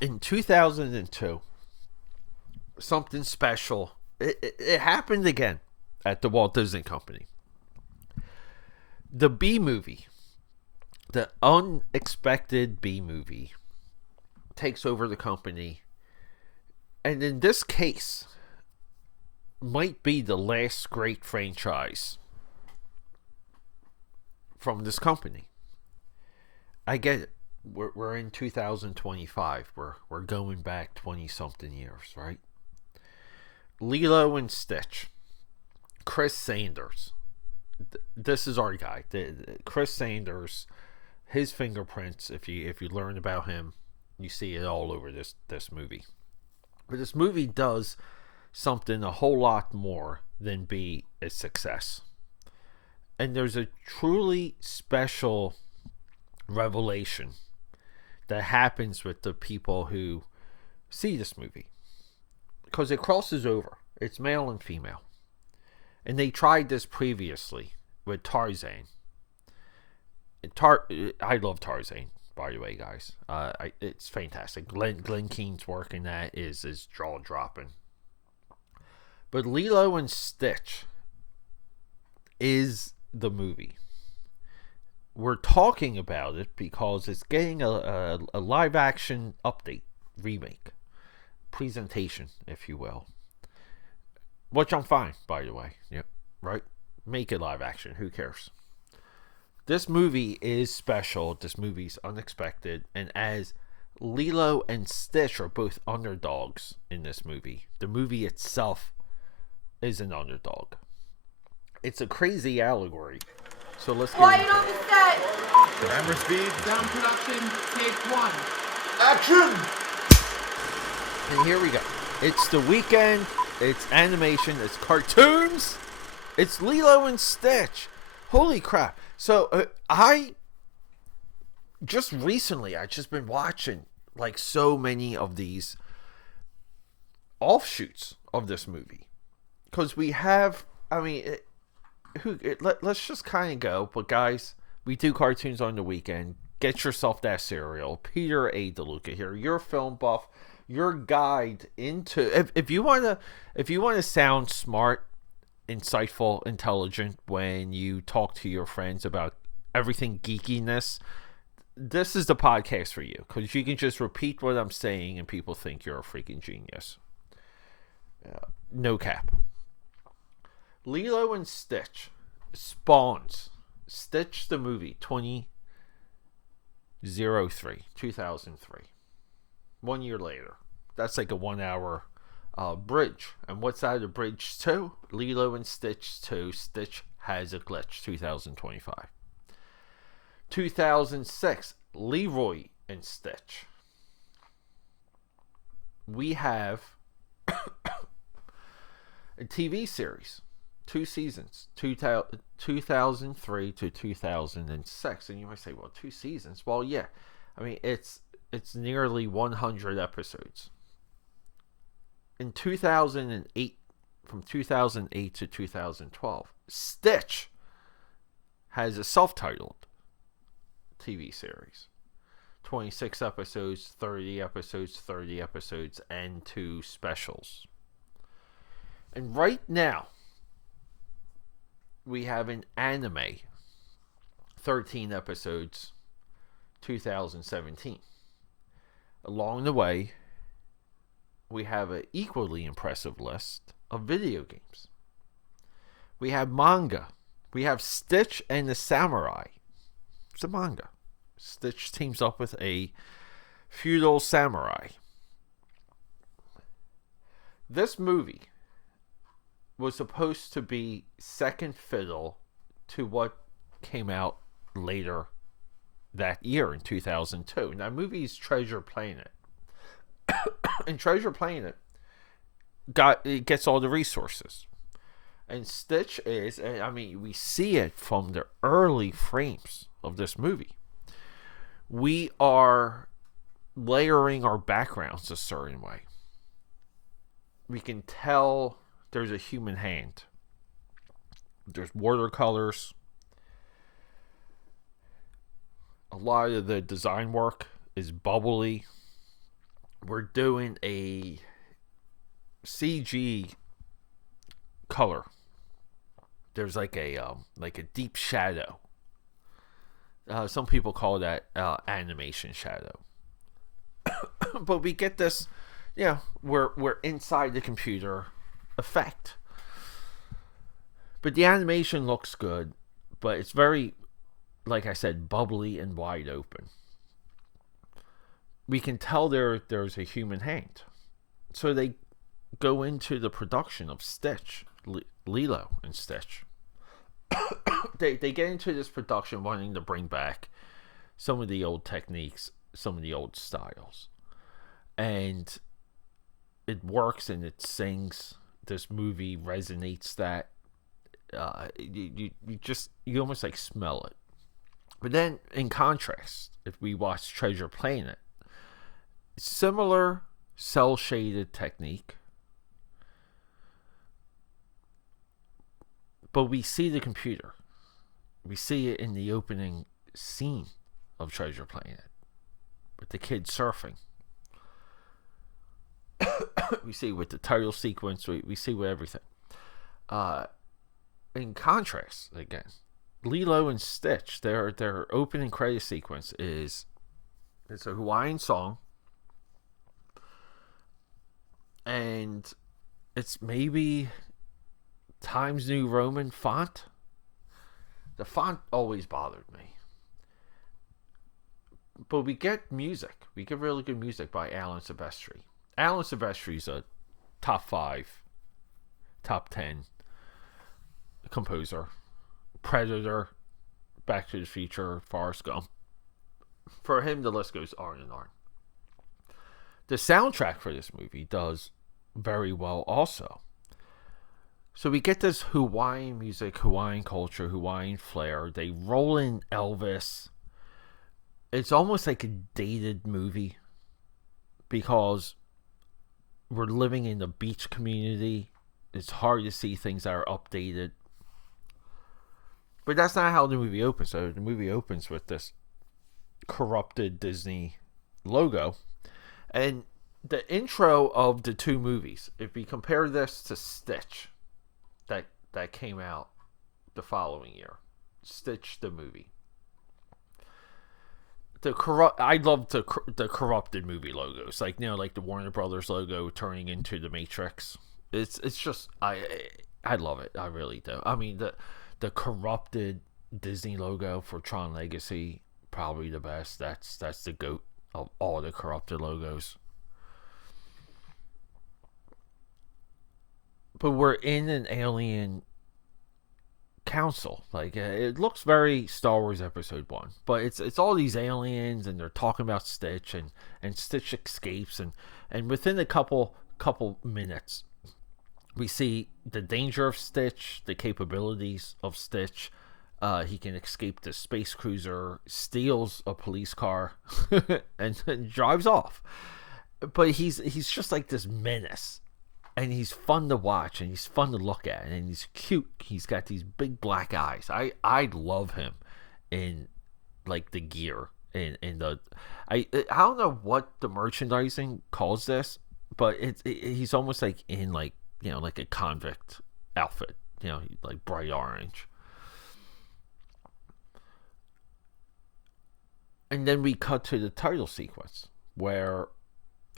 In 2002, something special. It happened again at the Walt Disney Company. The B movie, the unexpected B movie, takes over the company. And in this case, might be the last great franchise from this company. I get it. We're in 2025. We're going back 20 something years, right? Lilo and Stitch. Chris Sanders. This is our guy. Chris Sanders. His fingerprints. If you learn about him, you see it all over this movie. But this movie does something a whole lot more than be a success. And there's a truly special revelation that happens with the people who see this movie, because it crosses over. It's male and female, and they tried this previously with Tarzan. I love Tarzan, by the way, guys. It's fantastic. Glenn Keane's work in that is jaw dropping. But Lilo and Stitch is the movie. We're talking about it because it's getting a live action update, remake, presentation, if you will. Which I'm fine, by the way. Yep, right? Make it live action. Who cares? This movie is special. This movie's unexpected. And as Lilo and Stitch are both underdogs in this movie, the movie itself is an underdog. It's a crazy allegory. So let's get quiet on the set. Camera speed. Sound production, take one. Action! And here we go. It's the weekend. It's animation. It's cartoons. It's Lilo and Stitch. Holy crap. So I just been watching like so many of these offshoots of this movie. Because we have, let's just kind of go. But guys, we do cartoons on the weekend. Get yourself that cereal. Peter A. DeLuca here, your film buff, your guide into. If you wanna sound smart, insightful, intelligent when you talk to your friends about everything geekiness, this is the podcast for you, because you can just repeat what I'm saying and people think you're a freaking genius. No cap. Lilo and Stitch spawns Stitch the movie 2003. 1 year later. That's like a 1 hour bridge. And what's that a bridge to? Lilo and Stitch 2, Stitch Has a Glitch, 2025. 2006, Leroy and Stitch. We have a TV series, 2 seasons, 2003 to 2006. And you might say, well, 2 seasons. Well, yeah. It's nearly 100 episodes. In 2008, from 2008 to 2012, Stitch has a self-titled TV series. 26 episodes, 30 episodes, 30 episodes, and 2 specials. And right now, we have an anime, 13 episodes, 2017. Along the way, we have an equally impressive list of video games. We have manga. We have Stitch and the Samurai. It's a manga. Stitch teams up with a feudal samurai. This movie was supposed to be second fiddle to what came out later that year in 2002. Now, movie's Treasure Planet. And Treasure Planet gets all the resources. And Stitch is, we see it from the early frames of this movie. We are layering our backgrounds a certain way. We can tell there's a human hand. There's watercolors. A lot of the design work is bubbly. we're doing a CG color. There's like a deep shadow. Some people call that animation shadow. But we get this, we're inside the computer effect. But the animation looks good, but it's very, like I said, bubbly and wide open. We can tell there's a human hand. So they go into the production of Stitch, Lilo and Stitch. they get into this production wanting to bring back some of the old techniques, some of the old styles. And it works and it sings. This movie resonates that. You almost like smell it. But then in contrast, if we watch Treasure Planet, similar cell shaded technique, but we see the computer. We see it in the opening scene of Treasure Planet with the kid surfing. We see with the title sequence. We see with everything. In contrast, again, Lilo and Stitch, their opening credit sequence it's a Hawaiian song, and it's maybe Times New Roman font. The font always bothered me. But we get music. We get really good music by Alan Silvestri. Alan Silvestri's a top 5, top 10 composer. Predator, Back to the Future, Forrest Gump. For him, the list goes on and on. The soundtrack for this movie does very well also. So we get this Hawaiian music, Hawaiian culture, Hawaiian flair. They roll in Elvis. It's almost like a dated movie because we're living in a beach community. It's hard to see things that are updated. But that's not how the movie opens. So the movie opens with this corrupted Disney logo. And the intro of the two movies, if we compare this to Stitch, that came out the following year. Stitch the movie. I love the corrupted movie logos, like like the Warner Brothers logo turning into the Matrix. It's just I love it. I really do. I mean the corrupted Disney logo for Tron Legacy, probably the best. That's the GOAT of all the corrupted logos. But we're in an alien council. Like it looks very Star Wars Episode 1, but it's all these aliens, and they're talking about Stitch, and Stitch escapes, and within a couple minutes we see the danger of Stitch, the capabilities of Stitch. He can escape the space cruiser, steals a police car, and drives off. But he's just like this menace. And he's fun to watch, and he's fun to look at, and he's cute. He's got these big black eyes. I love him in like the gear and the I don't know what the merchandising calls this, but he's almost like in like like a convict outfit, like bright orange. And then we cut to the title sequence where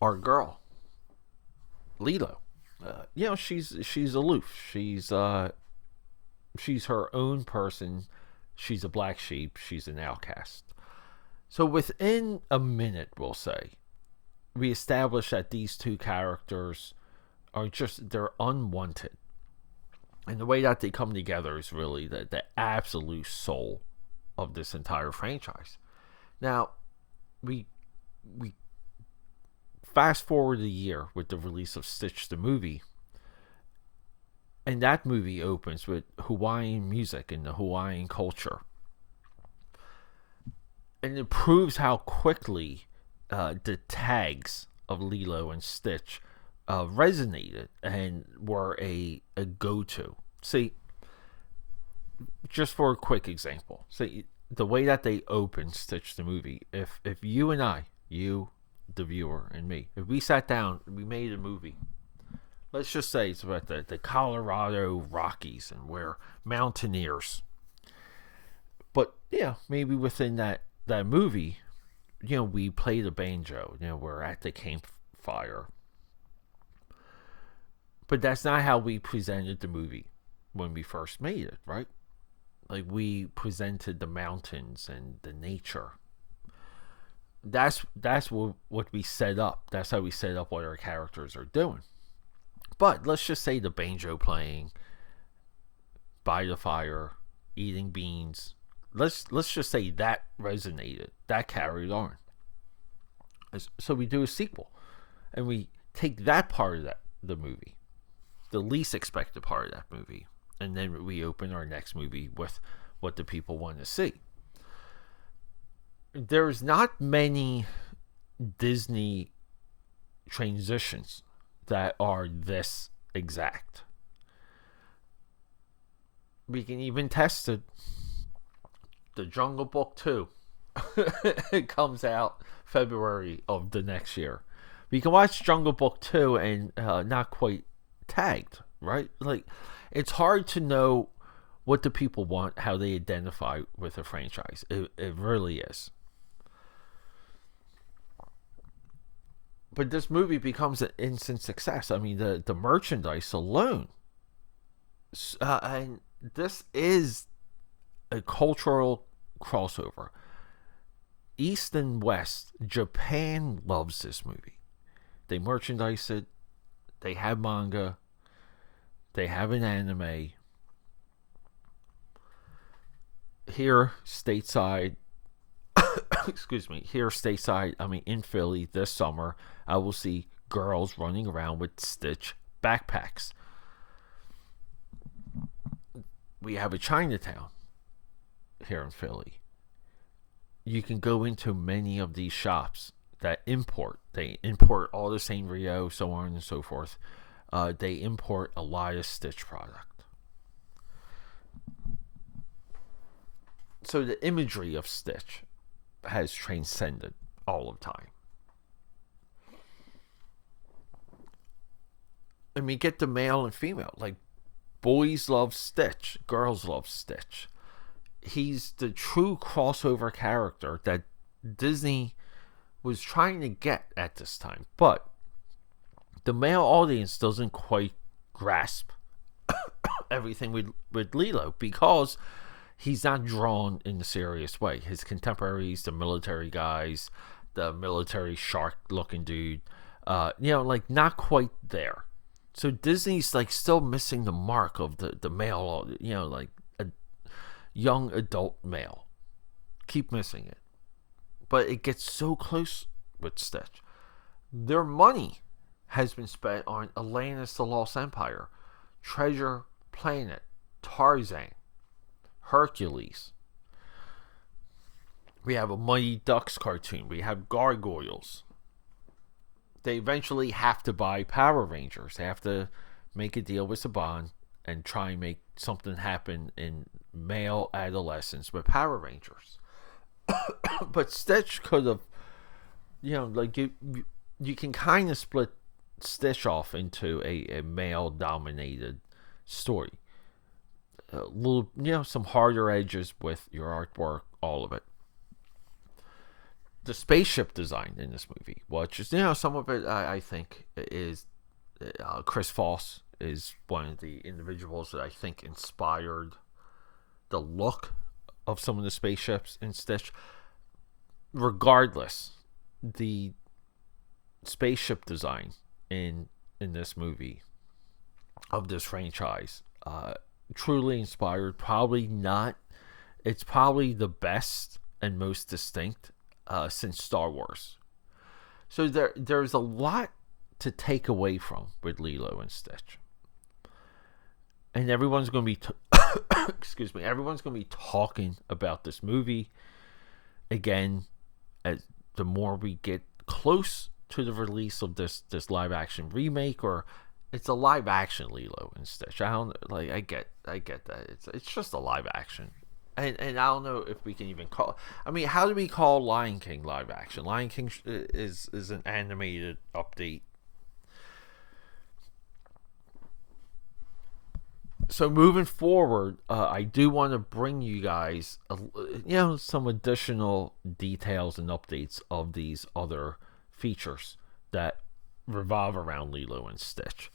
our girl Lilo. She's aloof. She's her own person. She's a black sheep. She's an outcast. So within a minute, we'll say, we establish that these two characters they're unwanted. And the way that they come together is really the absolute soul of this entire franchise. Now, we fast forward a year with the release of Stitch the movie, and that movie opens with Hawaiian music and the Hawaiian culture, and it proves how quickly the tags of Lilo and Stitch resonated and were a go-to. See, just for a quick example, the way that they open Stitch the movie, if you and I, you the viewer and me. If we sat down, we made a movie. Let's just say it's about the Colorado Rockies and we're mountaineers. But yeah, maybe within that movie, we play the banjo. We're at the campfire. But that's not how we presented the movie when we first made it, right? Like, we presented the mountains and the nature. That's what we set up. That's how we set up what our characters are doing. But let's just say the banjo playing, by the fire, eating beans. Let's just say that resonated. That carried on. So we do a sequel, and we take that part of the movie, the least expected part of that movie, and then we open our next movie with what the people want to see. There's not many Disney transitions that are this exact. We can even test it. The Jungle Book 2 it comes out February of the next year. We can watch Jungle Book 2 and not quite tagged, right? Like, it's hard to know what the people want, how they identify with a franchise. It really is. But this movie becomes an instant success. I mean, the merchandise alone. And this is a cultural crossover. East and West, Japan loves this movie. They merchandise it. They have manga. They have an anime. Here, stateside, in Philly this summer, I will see girls running around with Stitch backpacks. We have a Chinatown here in Philly. You can go into many of these shops that import. They import all the Sanrio, so on and so forth. They import a lot of Stitch product. So the imagery of Stitch has transcended all of time. And we get the male and female. Like, boys love Stitch. Girls love Stitch. He's the true crossover character that Disney was trying to get at this time. But the male audience doesn't quite grasp everything with Lilo, because he's not drawn in a serious way. His contemporaries, the military guys, the military shark-looking dude, not quite there. So Disney's still missing the mark of the male, a young adult male. Keep missing it. But it gets so close with Stitch. Their money has been spent on Atlantis the Lost Empire, Treasure Planet, Tarzan, Hercules. We have a Mighty Ducks cartoon. We have gargoyles. They eventually have to buy Power Rangers. They have to make a deal with Saban and try and make something happen in male adolescence with Power Rangers. But Stitch could have, you can kind of split Stitch off into a male-dominated story. A little, some harder edges with your artwork, all of it. The spaceship design in this movie, which is, some of it I think is Chris Foss is one of the individuals that I think inspired the look of some of the spaceships in Stitch. Regardless, the spaceship design in this movie of this franchise, truly inspired. It's probably the best and most distinct since Star Wars. So there's a lot to take away from with Lilo and Stitch, and everyone's going to be everyone's going to be talking about this movie again as the more we get close to the release of this live action remake, or it's a live action Lilo and Stitch. I get that it's just a live action, and I don't know if we can even call. I mean, how do we call Lion King live action? Lion King is an animated update. So moving forward, I do want to bring you guys, some additional details and updates of these other features that revolve around Lilo and Stitch.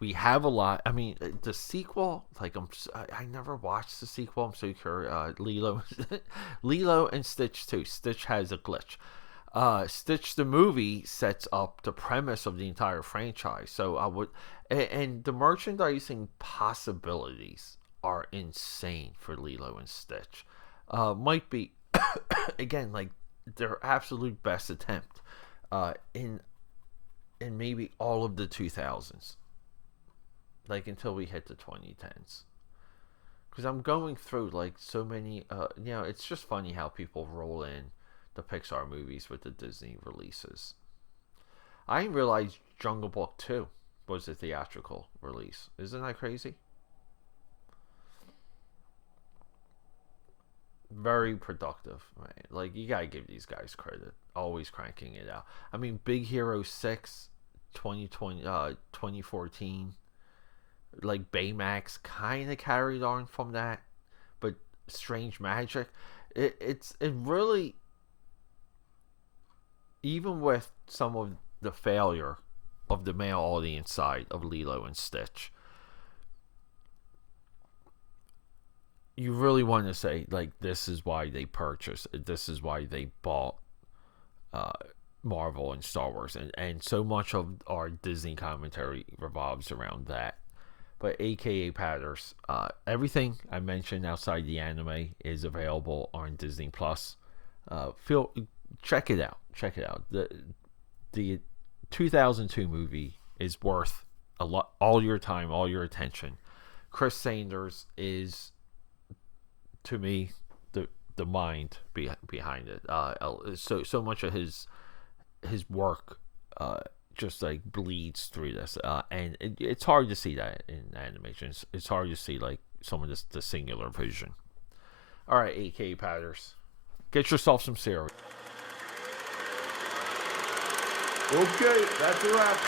We have a lot. I mean, the sequel, like I never watched the sequel. I'm so curious. Lilo and Stitch 2. Stitch has a glitch. Stitch the movie sets up the premise of the entire franchise. So I would, and the merchandising possibilities are insane for Lilo and Stitch. Might be again like their absolute best attempt in maybe all of the 2000s, like until we hit the 2010s. Because I'm going through like so many, it's just funny how people roll in the Pixar movies with the Disney releases. I didn't realize Jungle Book 2 was a theatrical release. Isn't that crazy? Very productive, right? Like, you gotta give these guys credit. Always cranking it out. I mean, Big Hero 6, 2014. Like, Baymax kind of carried on from that. But Strange Magic, it really, even with some of the failure of the male audience side of Lilo and Stitch, you really want to say, like, this is why they purchased, this is why they bought Marvel and Star Wars, and so much of our Disney commentary revolves around that. But AKAPADers, everything I mentioned outside the anime is available on Disney Plus. Check it out. The 2002 movie is worth a lot, all your time, all your attention. Chris Sanders is, to me, the mind behind it. So much of his work just like bleeds through this, and it's hard to see that in animation. It's hard to see like some of the singular vision. All right, AKAPADers, get yourself some cereal. Okay, that's a wrap.